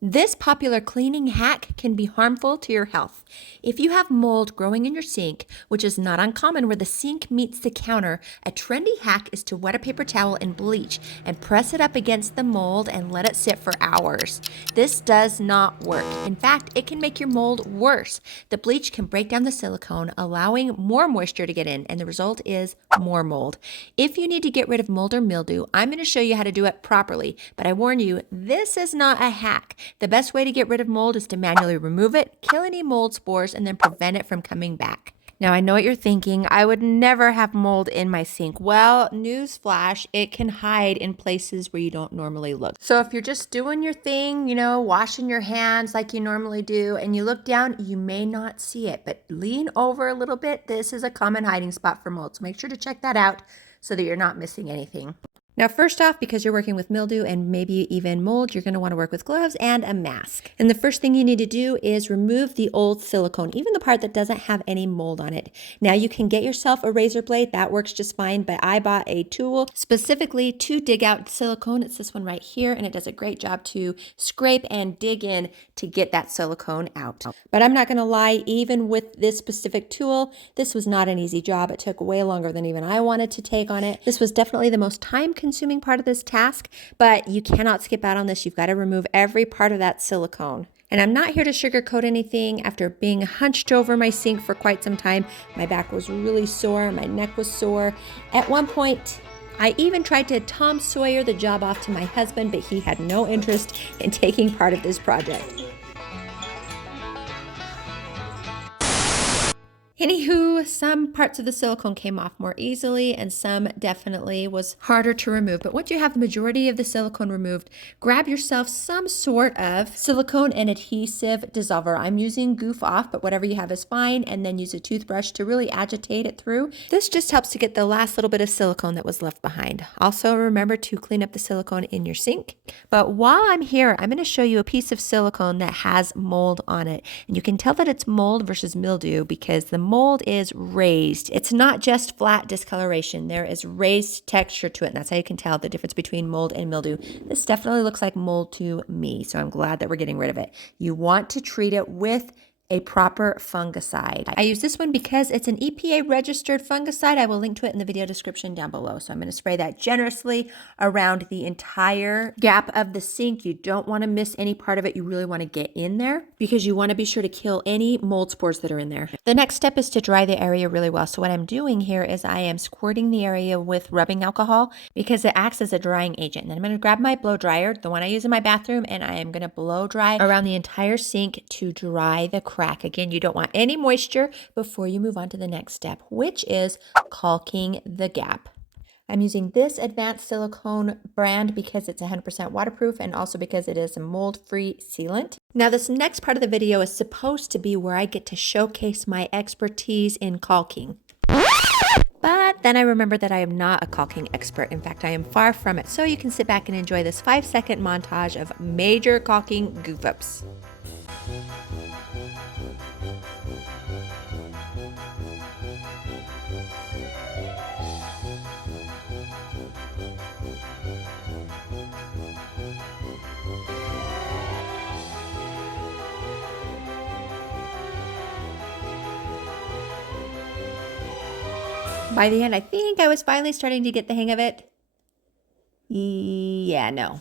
This popular cleaning hack can be harmful to your health. If you have mold growing in your sink, which is not uncommon where the sink meets the counter, a trendy hack is to wet a paper towel in bleach and press it up against the mold and let it sit for hours. This does not work. In fact, it can make your mold worse. The bleach can break down the silicone, allowing more moisture to get in, and the result is more mold. If you need to get rid of mold or mildew, I'm going to show you how to do it properly, but I warn you, this is not a hack. The best way to get rid of mold is to manually remove it, kill any mold spores, and then prevent it from coming back. Now, I know what you're thinking. I would never have mold in my sink. Well, newsflash, it can hide in places where you don't normally look. So if you're just doing your thing, washing your hands like you normally do, and you look down, you may not see it, but lean over a little bit. This is a common hiding spot for mold, so make sure to check that out so that you're not missing anything. Now, first off, because you're working with mildew and maybe even mold, you're going to want to work with gloves and a mask. And the first thing you need to do is remove the old silicone, even the part that doesn't have any mold on it. Now, you can get yourself a razor blade. That works just fine, but I bought a tool specifically to dig out silicone. It's this one right here, and it does a great job to scrape and dig in to get that silicone out. But I'm not going to lie, even with this specific tool, this was not an easy job. It took way longer than even I wanted to take on it. This was definitely the most time-consuming part of this task, but you cannot skip out on this. You've got to remove every part of that silicone. And I'm not here to sugarcoat anything. After being hunched over my sink for quite some time, my back was really sore, my neck was sore. At one point, I even tried to Tom Sawyer the job off to my husband, but he had no interest in taking part of this project. Anywho, some parts of the silicone came off more easily and some definitely was harder to remove. But once you have the majority of the silicone removed, grab yourself some sort of silicone and adhesive dissolver. I'm using Goof Off, but whatever you have is fine. And then use a toothbrush to really agitate it through. This just helps to get the last little bit of silicone that was left behind. Also, remember to clean up the silicone in your sink. But while I'm here, I'm going to show you a piece of silicone that has mold on it. And you can tell that it's mold versus mildew because the mold is raised. It's not just flat discoloration. There is raised texture to it, and that's how you can tell the difference between mold and mildew. This definitely looks like mold to me, so I'm glad that we're getting rid of it. You want to treat it with a proper fungicide. I use this one because it's an EPA registered fungicide. I will link to it in the video description down below. So I'm going to spray that generously around the entire gap of the sink. You don't want to miss any part of it. You really want to get in there because you want to be sure to kill any mold spores that are in there. The next step is to dry the area really well. So what I'm doing here is I am squirting the area with rubbing alcohol because it acts as a drying agent. And then I'm going to grab my blow dryer, the one I use in my bathroom, and I am going to blow dry around the entire sink to dry the crack. Again, you don't want any moisture before you move on to the next step, which is caulking the gap. I'm using this advanced silicone brand because it's 100% waterproof and also because it is a mold-free sealant. Now, this next part of the video is supposed to be where I get to showcase my expertise in caulking. But then I remembered that I am not a caulking expert. In fact, I am far from it. So you can sit back and enjoy this 5-second montage of major caulking goof-ups. By the end, I think I was finally starting to get the hang of it. Yeah, no.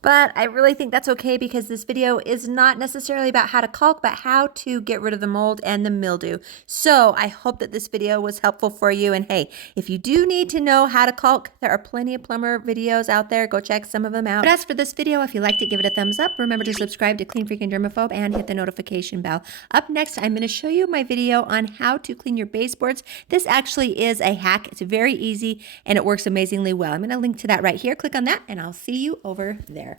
But I really think that's okay because this video is not necessarily about how to caulk, but how to get rid of the mold and the mildew. So I hope that this video was helpful for you. And hey, if you do need to know how to caulk, there are plenty of plumber videos out there. Go check some of them out. But as for this video, if you liked it, give it a thumbs up. Remember to subscribe to Clean Freak and Germaphobe and hit the notification bell. Up next, I'm going to show you my video on how to clean your baseboards. This actually is a hack. It's very easy and it works amazingly well. I'm going to link to that right here. Click on that and I'll see you over there.